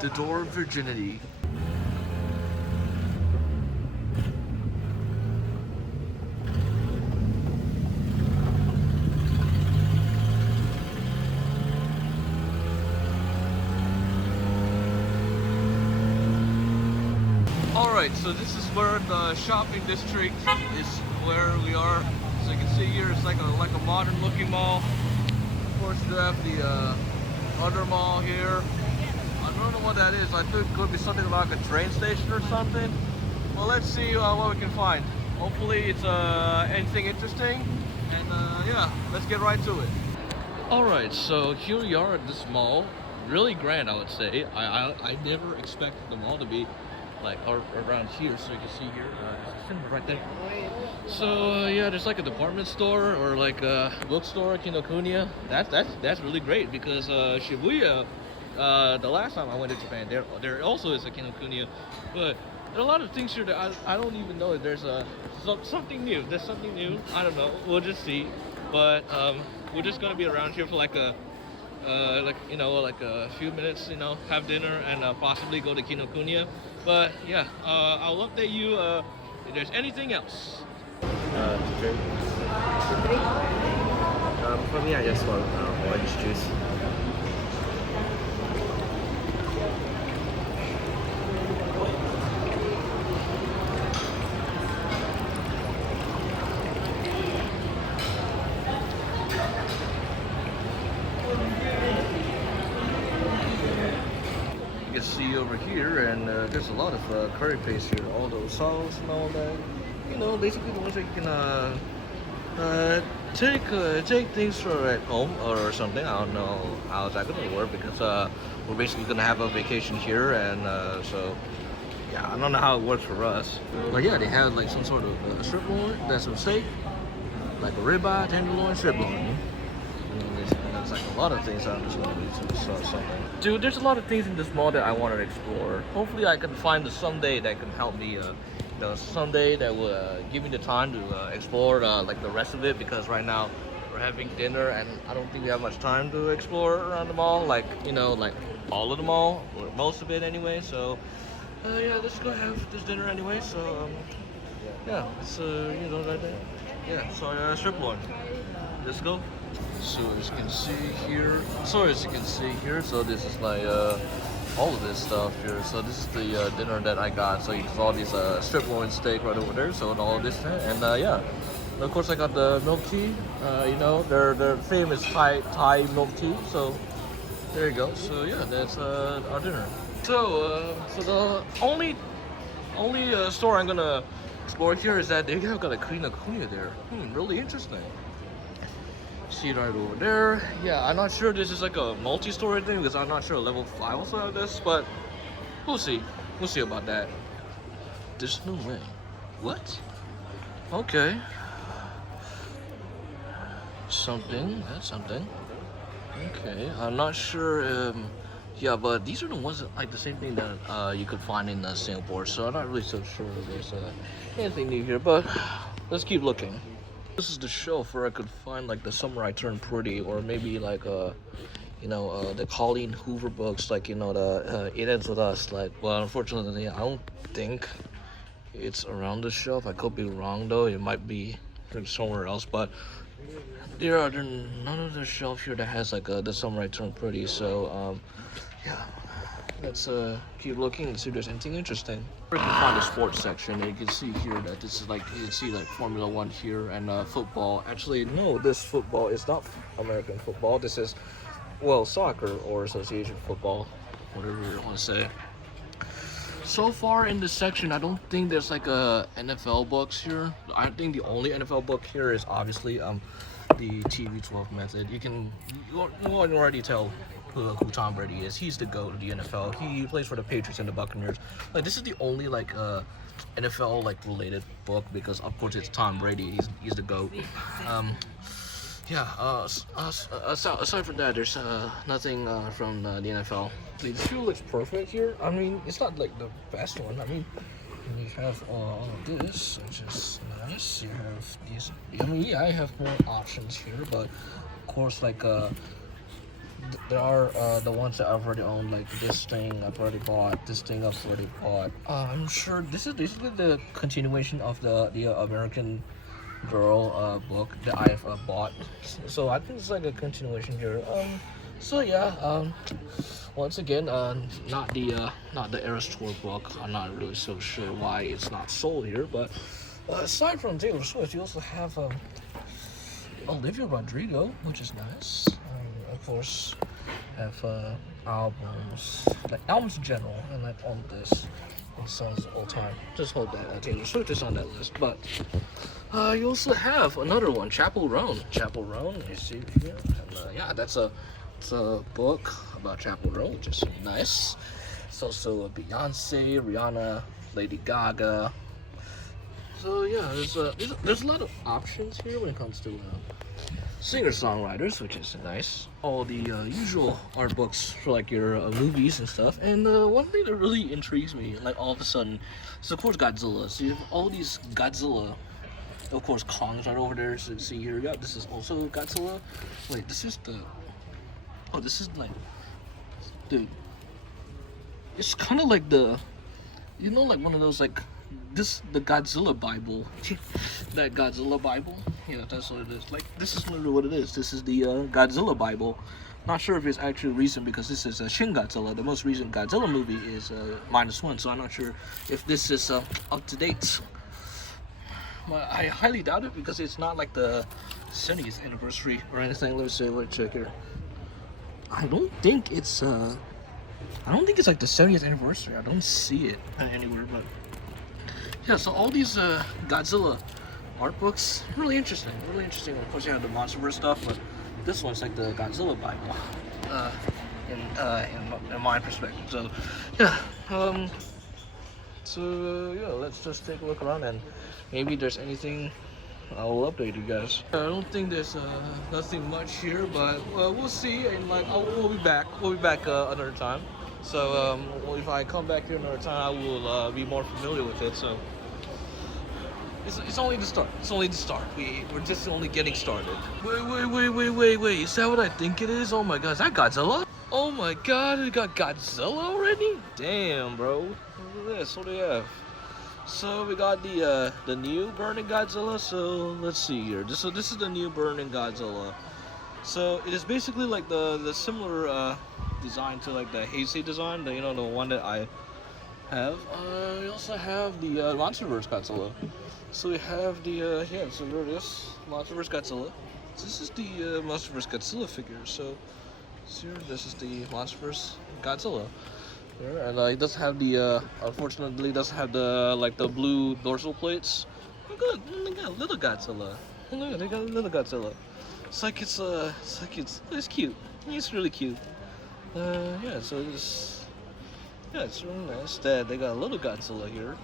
The door of virginity. Alright, so this is where the shopping district is where we are. So you can see here it's like a modern looking mall. Of course you have the other mall here. I don't know what that is. I think it could be something like a train station or something. Well, let's see what we can find. Hopefully it's anything interesting. And yeah, let's get right to it. Alright, so here we are at this mall. Really grand, I would say. I never expected the mall to be like around here. So you can see here, there's a cinema right there. So yeah, there's like a department store or like a bookstore, Kinokuniya. That's really great because Shibuya, the last time I went to Japan, there also is a Kinokuniya, but there are a lot of things here that I don't even know if there's something new. There's something new. I don't know. We'll just see. But we're just gonna be around here for like a few minutes, have dinner and possibly go to Kinokuniya. But yeah, I'll update you if there's anything else. Drink. For me, I just want orange juice. You can see over here, and there's a lot of curry paste here, all those sauce and all that. Basically the ones that you can take things for at home or something. I don't know how that's gonna work because we're basically gonna have a vacation here, and so yeah, I don't know how it works for us. But yeah, they have like some sort of strip loin, that's some steak, like a ribeye, tenderloin, strip loin. There's like a lot of things I'm just gonna need to something. Dude, there's a lot of things in this mall that I want to explore. Hopefully I can find the Sunday that can help me, the Sunday that will give me the time to explore like the rest of it, because right now we're having dinner and I don't think we have much time to explore around the mall, like like all of the mall or most of it anyway. So yeah, let's go have this dinner anyway. So yeah, it's right there. Yeah, so strip loin. Let's go. So as you can see here, so this is like all of this stuff here. So this is the dinner that I got. So you saw these strip loin steak right over there. So and all of this, and yeah, and of course I got the milk tea. Their famous Thai milk tea. So there you go. So yeah, that's our dinner. So the only store I'm gonna explore here is that they have got a Kinokuniya there. Really interesting. See right over there. Yeah, I'm not sure this is like a multi-story thing because I'm not sure level 5 also have this, but we'll see. We'll see about that. There's no way. What? Okay. Something. That's something. Okay. I'm not sure. Yeah, but these are the ones that like the same thing that you could find in Singapore. So I'm not really so sure if there's anything new here, but let's keep looking. This is the shelf where I could find like the Summer I Turned Pretty, or maybe like the Colleen Hoover books, like the It Ends With Us. Like, well, unfortunately, I don't think it's around the shelf. I could be wrong though. It might be somewhere else, but there are none of the shelf here that has like the Summer I Turned Pretty. So yeah, let's keep looking and see if there's anything interesting. You can find the sports section, and you can see here that this is like, you can see like Formula 1 here and football. Actually, no, this football is not American football. This is, well, soccer or association football, whatever you want to say. So far in this section, I don't think there's like a NFL books here. I think the only NFL book here is obviously the TV12 method. You already tell who Tom Brady is. He's the GOAT of the NFL. He plays for the Patriots and the Buccaneers. Like, this is the only like NFL like related book, because of course it's Tom Brady. He's the GOAT. Yeah. Aside from that, there's nothing from the NFL. The shoe looks perfect here. I mean, it's not like the best one. I mean, you have all of this, which is nice. You have these. I mean, yeah, I have more options here, but of course, like there are the ones that I've already owned, like this thing I've already bought, this thing I've already bought. I'm sure this is basically the continuation of the American Girl book that I've bought. So I think it's like a continuation here. So yeah, once again, not the Eras Tour book. I'm not really so sure why it's not sold here, but aside from Taylor Swift, you also have Olivia Rodrigo, which is nice. Of course, have albums, like albums in general, and like all this songs all time. Just hope that Taylor Swift is on that list. But you also have another one, Chapel Roan. Chapel Roan, you see here, and yeah, it's a book about Chapel Roan, which is nice. It's also Beyonce, Rihanna, Lady Gaga. So yeah, there's a lot of options here when it comes to singer-songwriters, which is nice. All the usual art books for like your movies and stuff. And one thing that really intrigues me, like all of a sudden, is of course Godzilla. So you have all these Godzilla. Of course, Kong's right over there. So see here, yeah, this is also Godzilla. Wait, this is the. Oh, this is like, dude. It's kind of like the, you know, like one of those like. The Godzilla Bible. That Godzilla Bible? Yeah, that's what it is. Like, this is literally what it is. This is the Godzilla Bible. Not sure if it's actually recent because this is Shin Godzilla. The most recent Godzilla movie is -1, so I'm not sure if this is up to date. But I highly doubt it because it's not like the 70th anniversary or anything. Let's see, let's check here. I don't think it's like the 70th anniversary. I don't see it anywhere, but yeah, so all these Godzilla art books, really interesting. Of course, you have the MonsterVerse stuff, but this one's like the Godzilla Bible, in my perspective. So, yeah, yeah, let's just take a look around and maybe there's anything, I will update you guys. I don't think there's nothing much here, but we'll see. And like, we'll be back. Another time. So if I come back here another time, I will be more familiar with it. So. It's only the start. We're just only getting started. Wait. Is that what I think it is? Oh my god, is that Godzilla? Oh my god, it got Godzilla already? Damn, bro. Look at this. What do we have? So we got the new Burning Godzilla. So let's see here. This is the new Burning Godzilla. So it is basically like the similar design to like the Heisei design. The one that I have. We also have the MonsterVerse Godzilla. So we have the so there it is, MonsterVerse Godzilla. This is the MonsterVerse Godzilla figure. So here, this is the MonsterVerse Godzilla. Here, and it doesn't have the unfortunately doesn't have the like the blue dorsal plates. Look at little Godzilla. Look, they got a little Godzilla. It's cute. It's really cute. Yeah, so it's really nice that they got a little Godzilla here.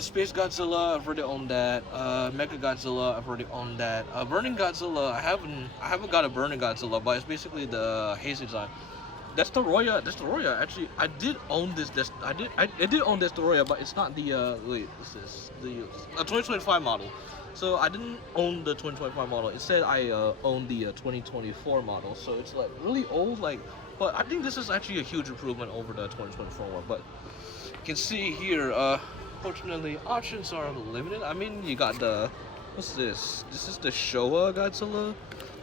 Space Godzilla, I've already owned that. Mega Godzilla, I've already owned that. Burning Godzilla, I haven't got a Burning Godzilla, but it's basically the Heisei design. That's the Roya. Actually, I did own this. I did own this Roya, but it's not the wait. What's this? The 2025 model. So I didn't own the 2025 model. Instead, I owned the 2024 model. So it's like really old, like. But I think this is actually a huge improvement over the 2024 one. But you can see here. Fortunately, options are limited. I mean, you got the, what's this? This is the Showa Godzilla,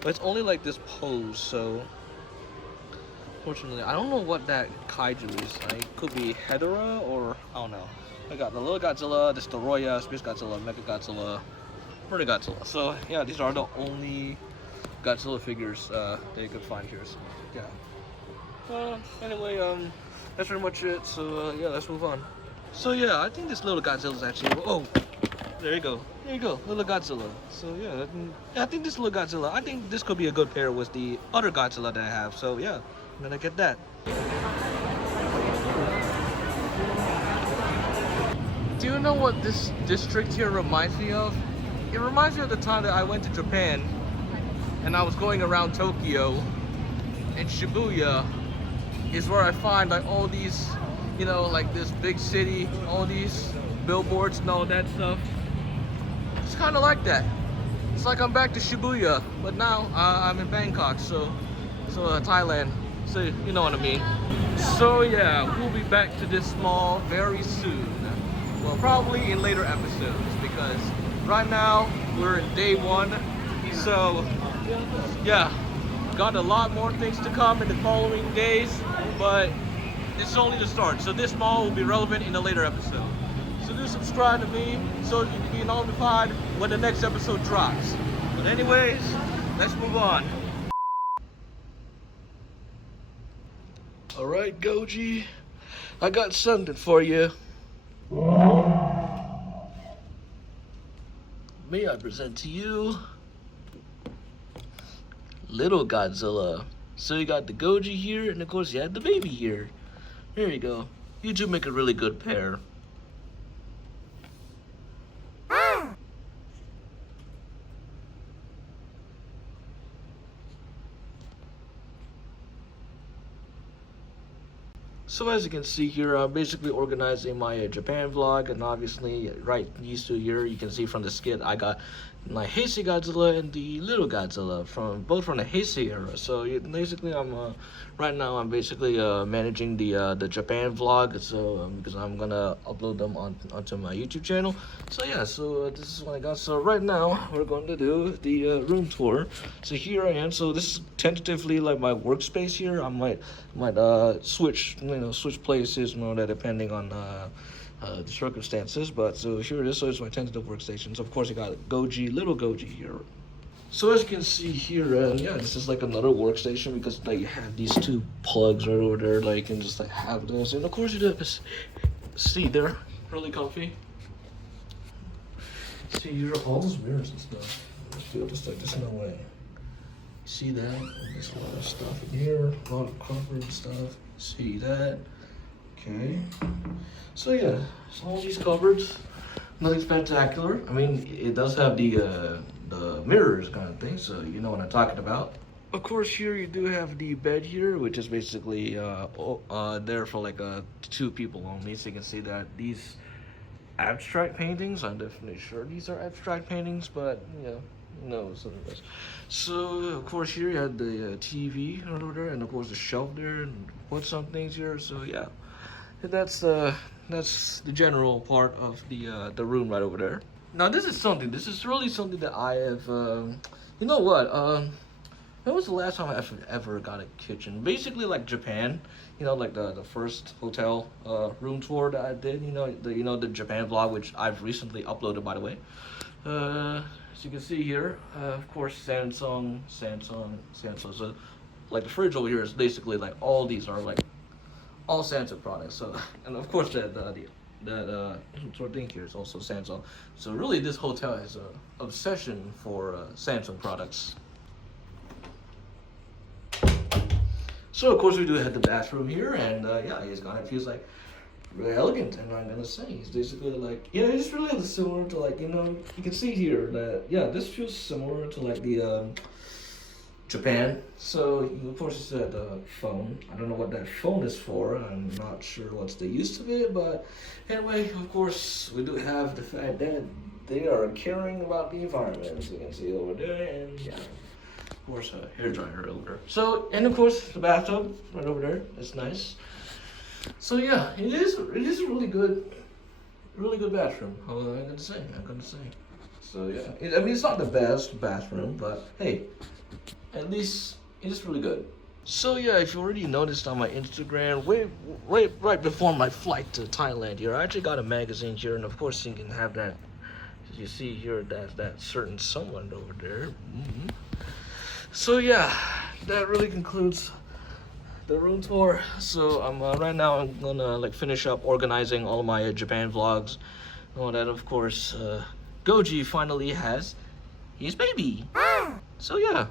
but it's only like this pose, so fortunately, I don't know what that kaiju is. Like, it could be Hedorah or, I don't know. I got the little Godzilla, this the Roya, Space Godzilla, Mega Godzilla, Burning Godzilla. So, yeah, these are the only Godzilla figures that you can find here, so, yeah. Anyway, that's pretty much it, so, yeah, let's move on. So yeah, I think this little Godzilla is actually, oh, there you go, little Godzilla. So yeah, I think this little Godzilla, I think this could be a good pair with the other Godzilla that I have. So yeah, I'm gonna get that. Do you know what this district here reminds me of? It reminds me of the time that I went to Japan and I was going around Tokyo, and Shibuya is where I find like all these, like this big city, all these billboards and all that stuff. It's kind of like that. It's like I'm back to Shibuya, but now I'm in Bangkok, so So Thailand. So you know what I mean. So yeah, we'll be back to this mall very soon. Well, probably in later episodes because right now we're in day 1. So yeah, got a lot more things to come in the following days, but it's only the start. So this mall will be relevant in a later episode. So do subscribe to me so you can be notified when the next episode drops. But anyways, let's move on. Alright, Goji, I got something for you. May I present to you little Godzilla. So you got the Goji here, and of course you had the baby here. There you go. You two make a really good pair. So as you can see here, I'm basically organizing my Japan vlog, and obviously right these two here, you can see from the skit, I got my Heisei Godzilla and the little Godzilla both from the Heisei era. So basically, right now I'm basically managing the Japan vlog. So because I'm gonna upload them onto my YouTube channel. So yeah, so this is what I got. So right now we're going to do the room tour. So here I am. So this is tentatively like my workspace here. I might switch places, that depending on the circumstances, but so here it is. So it's my tentative workstation. So of course I got Goji, little Goji here. So as you can see here, yeah, this is like another workstation because like you have these two plugs right over there, like you can just like have those, and of course you just see they're really comfy. See here, all those mirrors and stuff. I feel just like there's no way. See that? There's a lot of stuff in here, a lot of comfort and stuff. See that? Okay. So yeah, so all these cupboards, nothing spectacular. I mean, it does have the mirrors kind of thing, so you know what I'm talking about. Of course, here you do have the bed here, which is basically there for like 2 people only. So you can see that these abstract paintings, I'm definitely sure these are abstract paintings, but yeah. No, so it was. So of course here you had the TV over there, and of course the shelf there, and put some things here. So yeah, that's the general part of the room right over there. Now this is really something that I have. You know what? When was the last time I ever got a kitchen? Basically like Japan. Like the first hotel room tour that I did. The Japan vlog, which I've recently uploaded, by the way. As you can see here, of course, Samsung. So, like the fridge over here is basically like all these are like all Samsung products. So, and of course that sort of thing here is also Samsung. So really, this hotel has an obsession for Samsung products. So of course we do have the bathroom here, and yeah, it feels like really elegant, and I'm gonna say it's basically like, it's really similar to like, you can see here that this feels similar to like the Japan. So of course it's the phone. I don't know what that phone is for. I'm not sure what's the use of it, but anyway, of course we do have the fact that they are caring about the environment, as you can see over there, and yeah. Of course, a hairdryer over there. So, and of course, the bathtub right over there. It's nice. So yeah, it is a really good bathroom. I'm gonna say. So yeah, I mean it's not the best bathroom, but hey, at least it is really good. So yeah, if you already noticed on my Instagram, right before my flight to Thailand here, I actually got a magazine here, and of course you can have that. As you see here, that certain someone over there. So yeah, that really concludes the room tour. So right now I'm gonna like finish up organizing all my Japan vlogs. Oh, that of course Goji finally has his baby. So yeah,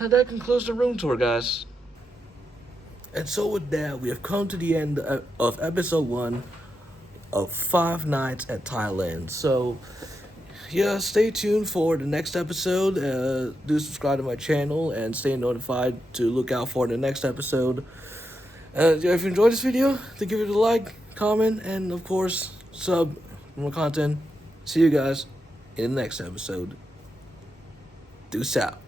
that concludes the room tour, guys. And so with that, we have come to the end of episode 1 of 5 Nights at Thailand. So yeah, stay tuned for the next episode. Do subscribe to my channel and stay notified to look out for the next episode. If you enjoyed this video, then give it a like, comment, and of course, sub for more content. See you guys in the next episode. Deuce out.